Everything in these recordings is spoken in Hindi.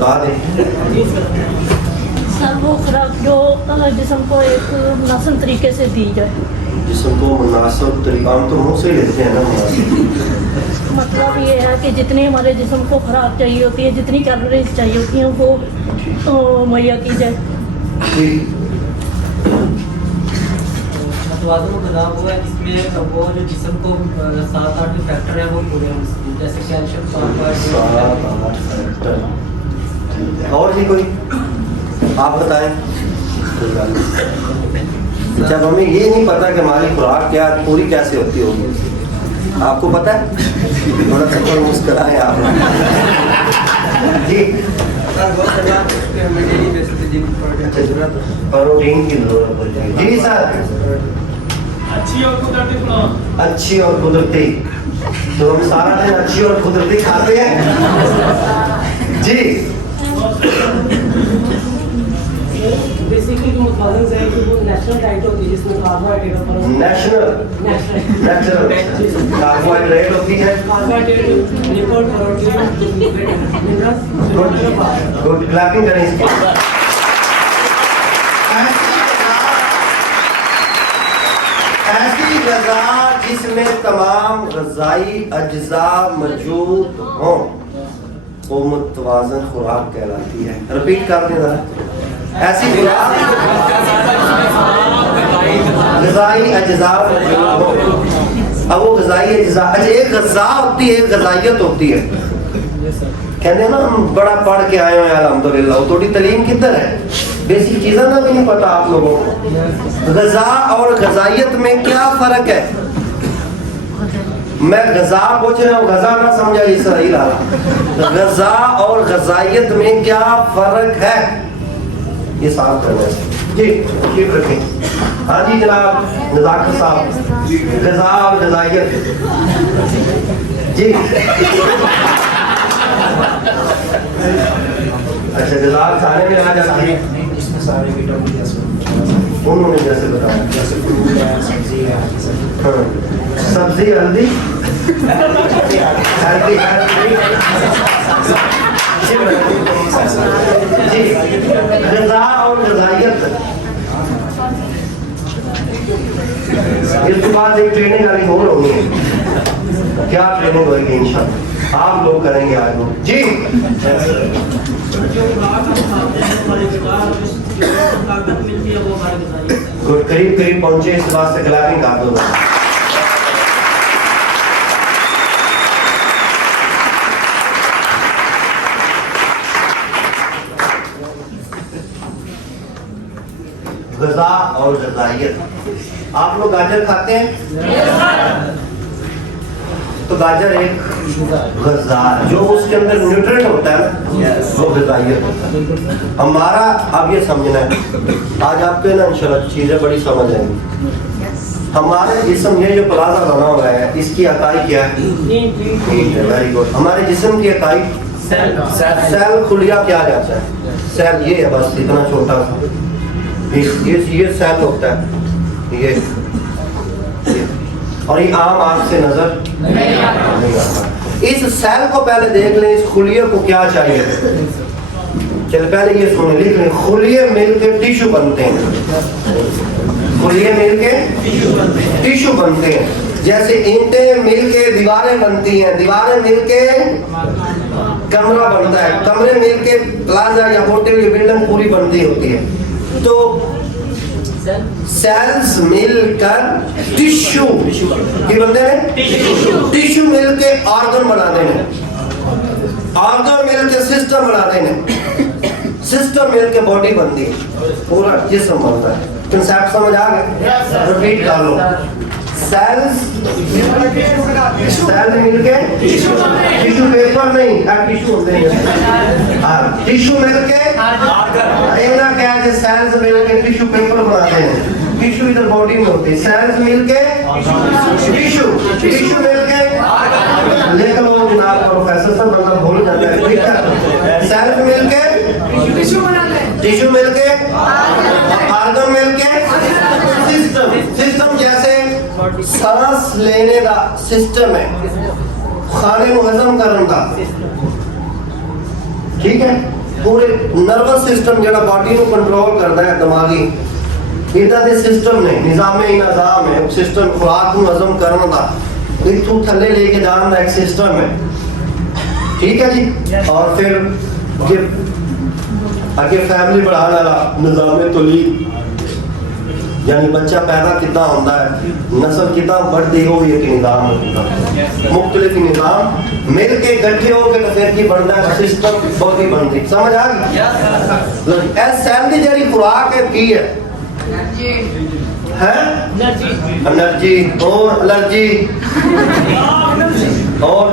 बता दें। सर वो खुराक जो जिस्म को एक मुनासिब तरीके से दी जाए। जिस्म को मुनासिब तरीका, हम तो मुँह से लेते हैं ना। मतलब ये है कि जितनी हमारे जिस्म को खुराक चाहिए होती है, जितनी कैलोरीज चाहिए होती हैं वो मुहैया की जाए। मतवाज़न गज़ा वो है जिसमें वो जो जिस्म को 7-8 फैक्टर है वो पूरे हों, जैसे कैल्शियम, फैक्टर। और भी कोई आप बताएं। जब हमें ये नहीं पता कि हमारी खुराक क्या पूरी कैसे होती होगी, आपको पता है? थोड़ा सा मुस्कुराएं आप जी। प्रोटीन की जरूरत पड़ती है जी सर। अच्छी और कुदरती, तो हम सारा दिन अच्छी और कुदरती खाते हैं जी। बेसिकली जो मुतवाज़न है कि वो नेशनल डाइट होती है जिसमें कार्बोहाइड्रेट होता है, नेचुरल कार्बोहाइड्रेट होती है, lipid, protein, minerals. Good clapping करें इसके। ऐसी ग़िज़ा जिसमें तमाम ग़िज़ाई अज्जा मौजूद हों वो मुतवाज़न खुराक कहलाती है। रिपीट कर दें ज़रा। ऐसी खुराक ग़िज़ाई अज्जा मौजूद हो। अब वो ग़िज़ाई अज्जा, अच्छा एक ग़िज़ा होती है, एक ग़िज़ाइयत होती है। कहते हैं ना हम बड़ा पढ़ के आए हैं अल्हम्दुलिल्लाह, थोड़ी तलीम किधर है, बेसिक चीज़ें ना भी नहीं पता आप लोगों को। ग़िज़ा और ग़िज़ाइयत में क्या फ़र्क है? मैं ग़िज़ा पूछ रहा हूँ, ग़िज़ा ना समझा ये सही रहा। ग़िज़ा और ग़िज़ाइयत में क्या फ़र्क है, ये साफ करना है जी। ठीक रखें। हाँ जी जनाब नज़ाकत साहब, ग़िज़ा और ग़िज़ाइयत जी। अच्छा ग़िज़ा खाने में आ जाती है, इसमें सारे विटामिन उन्होंने जैसे बताया, जैसे फ्रूट है, सब्जी है, हाँ सब्जी हल्दी हल्दी जी। ग़िज़ा और ग़िज़ाइयत, इसके बाद एक ट्रेनिंग वाली और होनी है। क्या ट्रेनिंग होगी इंशाल्लाह आप लोग करेंगे आज वो जी। गुड, करीब करीब पहुंचे, इस बात से क्लैपिंग कर दो। ग़िज़ा और ग़िज़ाइयत, आप लोग गाजर खाते हैं? तो गाजर एक ग़िज़ा जो उसके अंदर न्यूट्रिएंट होता है वो ग़िज़ाइयत होता है। हमारा अब ये समझना है, आज आपको ना इंशाल्लाह चीज़ें बड़ी समझ आएंगी। हमारे जिस्म ये जो प्लाजा बना हुआ है इसकी इकाई क्या है? Very good. हमारे जिस्म की इकाई सेल खुलिया क्या जाता है? सेल ये है, बस इतना छोटा सा ये सेल होता है ये, और ये आम आँख से नजर नहीं आता। इस सेल को पहले देख लें, इस खुलिये को क्या चाहिए। चल पहले ये सुन लिख लें, खुलिये मिलके टिश्यू बनते हैं, खुलिये मिलके टिश्यू बनते हैं। जैसे ईंटें मिलके दीवारें बनती हैं, दीवारें मिलके कमरा बनता है, कमरे मिलके प्लाजा या होटल की बिल्डिंग पूरी बनती होती है। तो सेल्स मिलकर टिश्यू ये बनते हैं, टिश्यू मिलके ऑर्गन बना देने, ऑर्गन मिलके सिस्टम बना देने, सिस्टम मिलके बॉडी बनती है, पूरा जिस्म बनता है। कंसेप्ट समझ आ गया? रिपीट कर लो। सेल्स सेल मिलके टिश्यू पेपर नहीं टिश्यू होते हैं, टिश्यू मिलके ना क्या है, सेल्स मिलके टिश्यू पेपर बनाते हैं, टिश्यू इधर बॉडी में होती है, सेल्स मिलके टिश्यू, टिश्यू मिलके लिख लो जनाब, प्रोफेसर सब मतलब भूल जाता है। ठीक है, सेल्स मिलके टिश्यू मिलके ऑर्गन मिलके सिस्टम, सिस्टम जैसे सांस लेने का सिस्टम है, खाने को हजम करने का, ठीक है, पूरे नर्वस सिस्टम ਜਿਹੜਾ ਬਾਡੀ ਨੂੰ ਕੰਟਰੋਲ ਕਰਦਾ ਹੈ ਦਿਮਾਗੀ ਇਹਦਾ ਦੇ ਸਿਸਟਮ ਨੇ ਨਿਜ਼ਾਮ ਹੈ ਸਿਸਟਮ ਖੁਰਾਕ ਨੂੰ ਹਜ਼ਮ ਕਰਨ ਦਾ ਇਥੋਂ ਥੱਲੇ ਲੈ ਕੇ ਜਾਣ ਦਾ ਇੱਕ ਸਿਸਟਮ ਹੈ ठीक है जी और फिर ये आगे फैमिली बढ़ाने वाला निज़ाम तौलीद यानी बच्चा पैदा कितना होता है नस्ल कितना बढ़ती हो ये निज़ाम होता मुख्तलिफ निज़ाम मिल के इकट्ठे हो के फिर की बनना है सिस्टम बहुत ही बनती समझ आ गई एस सेल की जरी खुराक है की है एनर्जी और एलर्जी और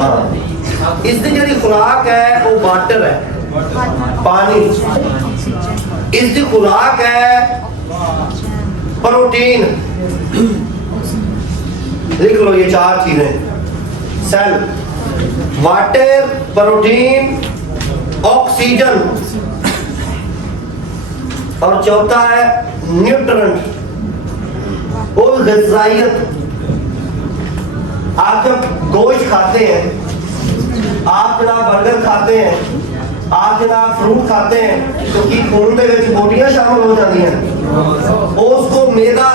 हाँ इसकी जी खुराक है वो वाटर है पानी इसकी खुराक है प्रोटीन लिख लो ये 4 चीजें सेल वाटर प्रोटीन ऑक्सीजन और चौथा है न्यूट्रेंट वो ग़िज़ाइयत आप जब गोश्त खाते हैं आप जनाब बर्गर खाते हैं आप जनाब फ्रूट खाते हैं तो की खून में बोटियां शामिल हो जाती हैं उसको मैदा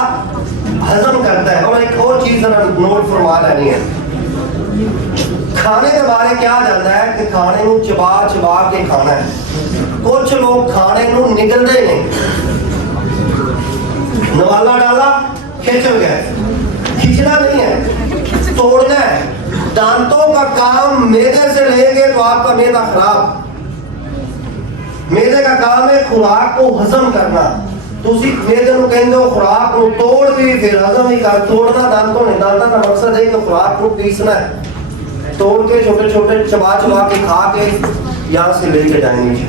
हजम करता है और एक और चीज नोट फरमा लेनी है खाने के बारे क्या जाता है कि खाने को चबा चबा के खाना है कुछ लोग खाने को निगलते नहीं नवाला डाला खिंच गए खींचना नहीं है तोड़ना है दांतों का काम मैदे से लेंगे तो आपका मैदा खराब मैदे का काम है खुराक को हजम करना ਤੁਸੀਂ मैदे ਨੂੰ ਕਹਿੰਦੇ ਹੋ खुराक ਨੂੰ ਤੋੜ ਵੀ ਫਿਰ ਹਜ਼ਮ ਹੀ ਕਰ ਤੋੜਨਾ दांतों ने दांतों का मकसद है कि खुराक को पीसना है तोड़ के छोटे छोटे चबा चबा के खा के यहाँ से लेके जाएंगे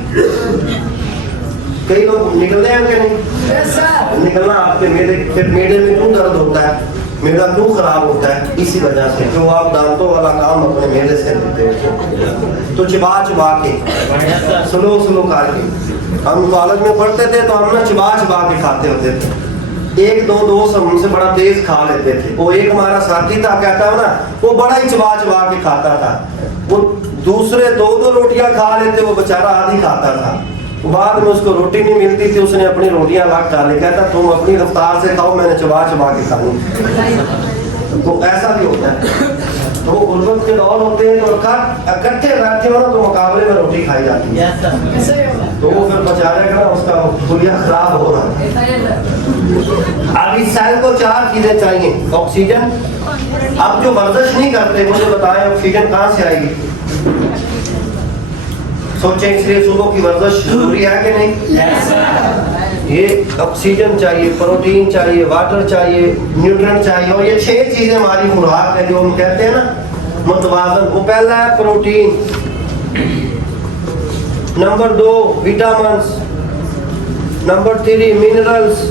कई लोग निकलते हैं कि नहीं निकलना आपके मैदे फिर मैदे में क्यों दर्द होता है मेरा क्यों खराब होता है इसी वजह से जो आप दांतों वाला काम अपने मेरे से लेते हो तो चबा चबा के स्लो स्लो करके हम कॉलेज में पढ़ते थे तो हम ना चबा चबा के खाते होते थे एक दो दोस्त हमसे बड़ा तेज खा लेते थे वो एक हमारा साथी था कहता है ना वो बड़ा ही चबा चबा के खाता था वो दूसरे दो रोटियां खा लेते वो बेचारा आधी खाता था बाद में उसको रोटी नहीं मिलती थी उसने अपनी रोटियां अलग डाली कहता तुम अपनी रफ्तार से खाओ मैंने चबा चबा के खानी तो ऐसा भी होता है तो गुर्बत के दौर होते हैं तो इकट्ठे बैठे हो ना तो मुकाबले में रोटी खाई जाती है तो वो फिर बेचारे का ना उसका पुलिया खराब हो रहा है अब इस सेल को 4 चीजें चाहिए ऑक्सीजन अब जो वर्जिश नहीं करते मुझे बताएं ऑक्सीजन कहाँ से आएगी सोचें इसलिए सुबह की वर्जिश जरूरी है कि नहीं ये ऑक्सीजन चाहिए प्रोटीन चाहिए वाटर चाहिए न्यूट्रिएंट चाहिए और ये 6 चीजें हमारी खुराक है जो हम कहते हैं ना मुतवाज़न वो पहला है protein number 2 vitamins number 3 minerals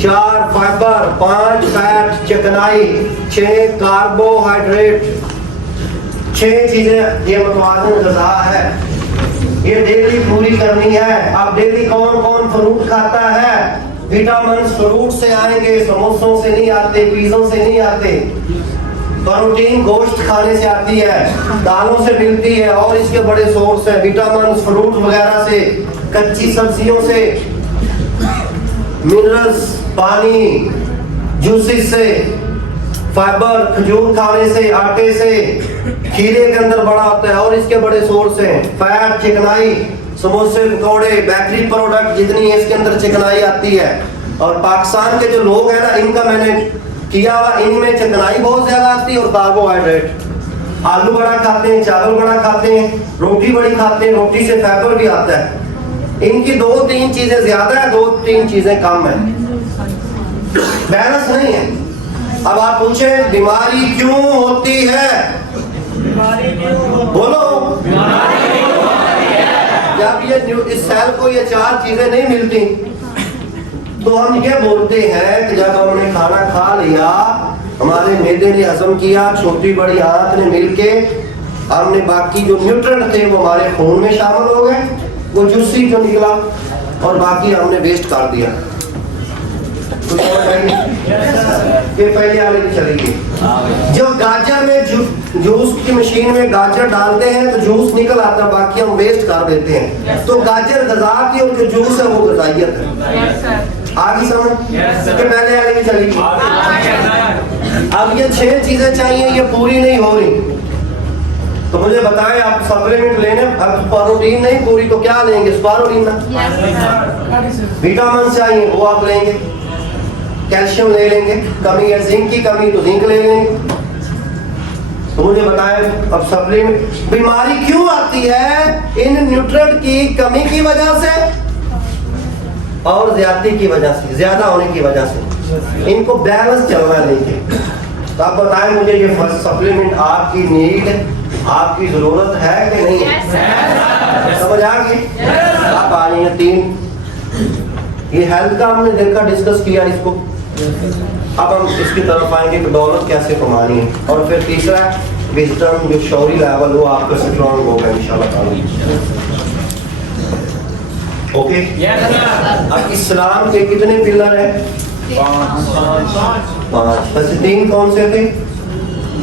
4 fibre 5 fat चिकनाई 6 कार्बोहाइड्रेट 6 चीजें ये मुतवाज़न ग़िज़ा है ये डेली पूरी करनी है अब डेली कौन कौन फ्रूट खाता है विटामिन फ्रूट से आएंगे समोसों से नहीं आते पिज़्ज़ों से नहीं आते प्रोटीन गोश्त खाने से आती है दालों से मिलती है और इसके बड़े सोर्स है विटामिन फ्रूट वगैरह से कच्ची सब्जियों से मिनरल्स पानी जूसेस से फाइबर खजूर खाने से आटे से खीरे के अंदर बड़ा होता है और इसके बड़े सोर्स हैं फैट चिकनाई समोसे पकौड़े बेकरी प्रोडक्ट जितनी है इसके अंदर चिकनाई आती है और पाकिस्तान के जो लोग हैं ना इनका मैंने किया हुआ इनमें चिकनाई बहुत ज्यादा आती है और कार्बोहाइड्रेट आलू बड़ा खाते हैं चावल बड़ा खाते हैं रोटी बड़ी खाते हैं रोटी से फाइबर भी आता है इनकी 2-3 चीजें ज्यादा है 2-3 चीजें कम है बैलेंस नहीं है अब आप पूछे बीमारी क्यों होती है बोलो जब ये इस सेल को ये 4 चीजें नहीं मिलती तो हम ये बोलते हैं कि जब हमने खाना खा लिया हमारे मैदे ने हजम किया छोटी बड़ी आंत ने मिलके हमने बाकी जो न्यूट्रिएंट थे वो हमारे खून में शामिल हो गए वो जूसी जो निकला और बाकी हमने वेस्ट कर दिया ये पहले वाले की चलेगी जो गाजर में जूस की मशीन में गाजर डालते हैं तो जूस निकल आता है, बाकी हम वेस्ट कर देते हैं। तो गाजर गज़ा थी और जो जूस है वो गज़ाइयत है। आगे समझ कि पहले वाली भी चली। अब ये 6 चीजें चाहिए, ये पूरी नहीं हो रही तो मुझे बताएं, आप सप्लीमेंट लेने, अब प्रोटीन नहीं पूरी तो क्या लेंगे? स्पारोटीन। विटामिन चाहिए वो आप लेंगे, कैल्शियम ले लेंगे, कमी है जिंक की कमी तो जिंक ले लेंगे। तो मुझे बताएं अब सप्लीमेंट, बीमारी क्यों आती है? इन न्यूट्रिएंट की कमी की वजह से और ज्यादती की वजह से, ज्यादा होने की वजह से। इनको बैलेंस चलना लेके। तो आप बताएं मुझे, ये फर्स्ट सप्लीमेंट आपकी नीड, आपकी जरूरत है कि नहीं है? समझ आ गई? आप आ रही हैं 3। ये हेल्थ का हमने देखा, डिस्कस किया इसको। अब हम इसकी तरफ आएंगे कि दौलत कैसे कमानी है, और फिर तीसरा विजडम, जो शौरी लेवल वो आपका स्ट्रॉन्ग होगा इंशाल्लाह। ओके, अब इस्लाम के कितने पिलर हैं? 5। बस 3 कौन से थे?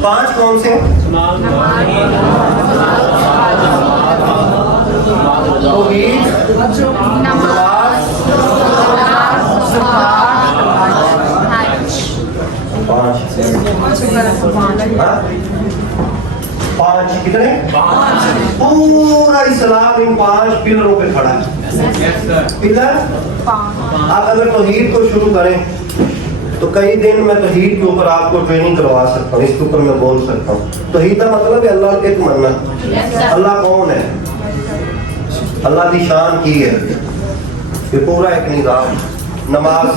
5 कौन से? तौहीद, नमाज, 5 कितने? 5। पूरा इस्लाम इन 5 पिलरों पे खड़ा है। पिलर। आप अगर तौहीद को शुरू करें तो कई दिन मैं तौहीद के ऊपर आपको ट्रेनिंग करवा सकता हूँ, इसके ऊपर मैं बोल सकता हूँ। तौहीद का मतलब है अल्लाह के एक मानना। अल्लाह कौन है? अल्लाह की शान की है, ये पूरा एक निज़ाम। नमाज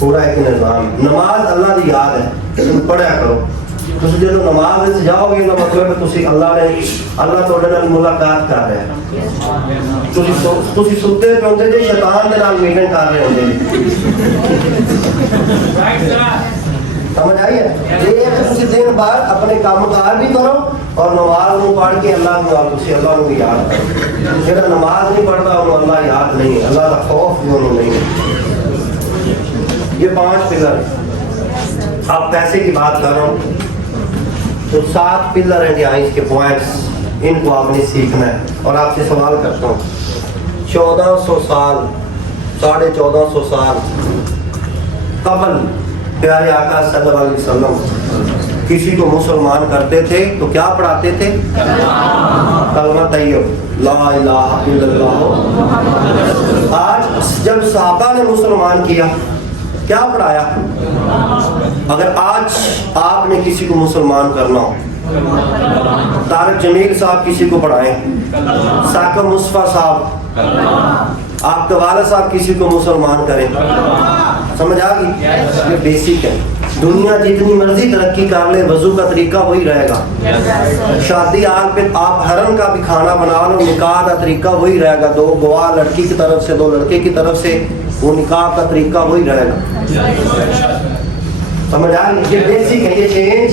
पूरा एक निज़ाम। नमाज अल्लाह की याद है, तुम पढ़ा करो। तुम जो नमाज में जाओगे ना, मतलब तुसी अल्लाह ने, अल्लाह तोड़े नाल मुलाकात कर रहे हैं। तुसी सुते पे होंदे जे शैतान दे नाल मीटिंग कर रहे होंदे। समझ आई है? ये तुसी दिन भर अपने कामकाज भी करो और नमाज में पढ़ के अल्लाह को तुसी अल्लाह को याद करो। जेड़ा नमाज नहीं पढ़ता वो अल्लाह याद नहीं है, अल्लाह का खौफ भी नहीं है। ये 5 पिलर। अब पैसे की बात कर रहा हूँ तो 7 पिलर हैं यहाँ, इसके पॉइंट्स, इनको आपने सीखना है। और आपसे सवाल करता हूँ, 1400 साल, 1450 साल कबल प्यारे आका सल्लल्लाहु अलैहि वसल्लम किसी को मुसलमान करते थे तो क्या पढ़ाते थे? कलमा तैयब, ला इलाहा इल्लल्लाह। आज जब सहाबा ने मुसलमान किया क्या पढ़ाया? अगर आज आपने किसी को मुसलमान करना हो, तारक जमील साहब किसी को पढ़ाएं, साका मुस्तफा साहब, आपके वाला साहब किसी को मुसलमान करें। समझ आ गई? ये बेसिक है। दुनिया जितनी मर्जी तरक्की कर ले, वजू का तरीका वही रहेगा। शादी आल पे आप हरम का भी खाना बना लो, निकाह का तरीका वही रहेगा। 2 गवाह लड़की की तरफ से, 2 लड़के की तरफ से, वो निकाह का तरीका वही रहेगा। समझ आ गई? ये बेसिक है, ये चेंज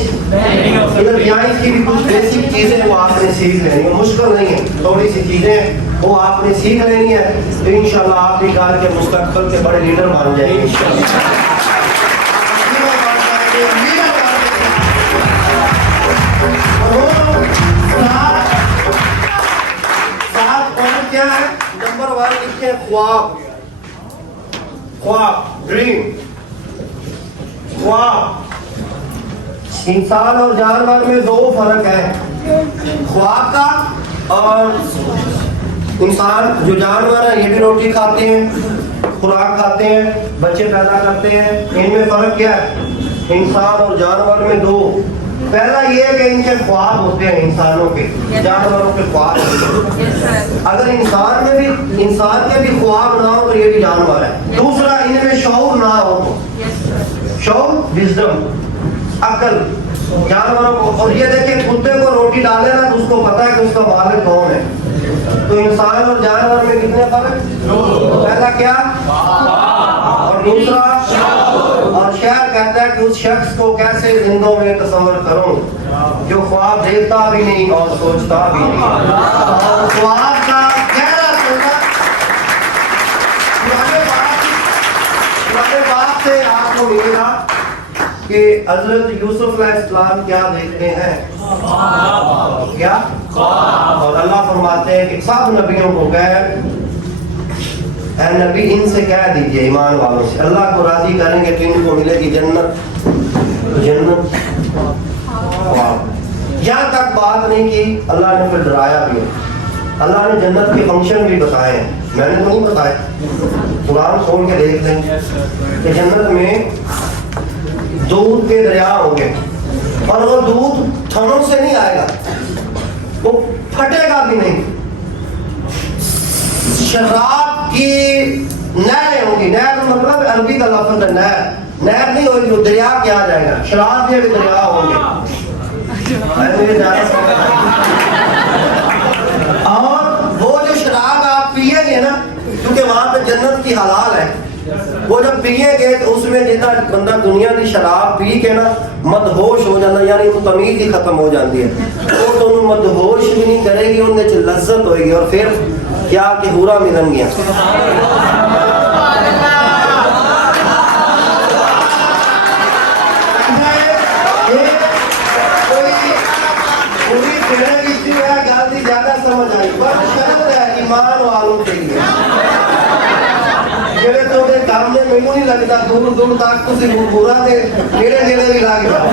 इधर यहाँ इसकी भी कुछ बेसिक चीजें वो आपने सीख लेनी है, मुश्किल नहीं है। थोड़ी सी चीजें वो आपने सीख लेनी है तो इंशाल्लाह आप भी घर के मुस्तकबिल के बड़े लीडर बन जाएंगे इंशाल्लाह। क्या है? नंबर 1 लिखते हैं ख्वाब। ख्वाब, ड्रीम, ख्वाब। इंसान और जानवर में 2 फर्क है, ख्वाब का और इंसान। जो जानवर है ये भी रोटी खाते हैं, खुराक खाते हैं, बच्चे पैदा करते हैं। इनमें फर्क क्या है? इंसान और जानवर में 2। पहला ये है कि इनके ख्वाब होते हैं, इंसानों के, जानवरों के ख्वाब होते हैं। अगर इंसान के भी ख्वाब ना हो तो ये भी जानवर है। दूसरा, इनमें शऊर ना हो तो, शऊर, विजडम, अकल जानवरों को। और ये देखिए, कुत्ते को रोटी डाले ना तो उसको पता है कि उसका मालिक कौन है। तो इंसान और जानवर में कितने फर्क? पहला क्या और दूसरा। और शायर कहता है कि उस शख्स को कैसे जिंदों में तस्वर करूं जो ख्वाब देखता भी नहीं और सोचता भी नहीं। और ख्वाब का गहरा पुराने बात से आपको मिलेगा कि हजरत यूसुफ अलैहिस्सलाम क्या देखते हैं। क्या? और अल्लाह फरमाते हैं कि सब नबियों को कह, ऐ नबी इनसे कह दीजिए, ईमान वालों से, अल्लाह को राजी करेंगे तो इनको मिलेगी जन्नत। जन्नत यहाँ तक बात नहीं की, अल्लाह ने फिर डराया भी। अल्लाह ने जन्नत के फंक्शन भी बताए हैं, मैंने तो नहीं बताए, कुरान खोल के देख लें कि जन्नत में दूध के दरिया होंगे और वो दूध थनों से नहीं आएगा, वो फटेगा भी नहीं। शराब की नहरें होंगी, नहर मतलब अरबी का लफ्ज़ है नहर, नहर नहीं होगी, वो दरिया क्या आ जाएगा, शराब के भी दरिया होंगे। और वो जो शराब आप पिएंगे ना, क्योंकि वहां पे जन्नत की हलाल है, वो जब पिएंगे तो उसमें जितना बंदा दुनिया की शराब पी के ना मदहोश हो जाता, यानी वो तमीज ही खत्म हो जाती है, वो तो उन्हें मदहोश भी नहीं करेगी, उनके च लज्जत होगी और फिर क्या कि हुरा मिलन गया। ज्यादा समझ आई, पर शर्त है ईमान वालों के लिए, जेड़े तो काम ने मैनू नहीं लगता दूर दूर तक तुम बुरा दे नेड़े नेड़े भी लग जाओ।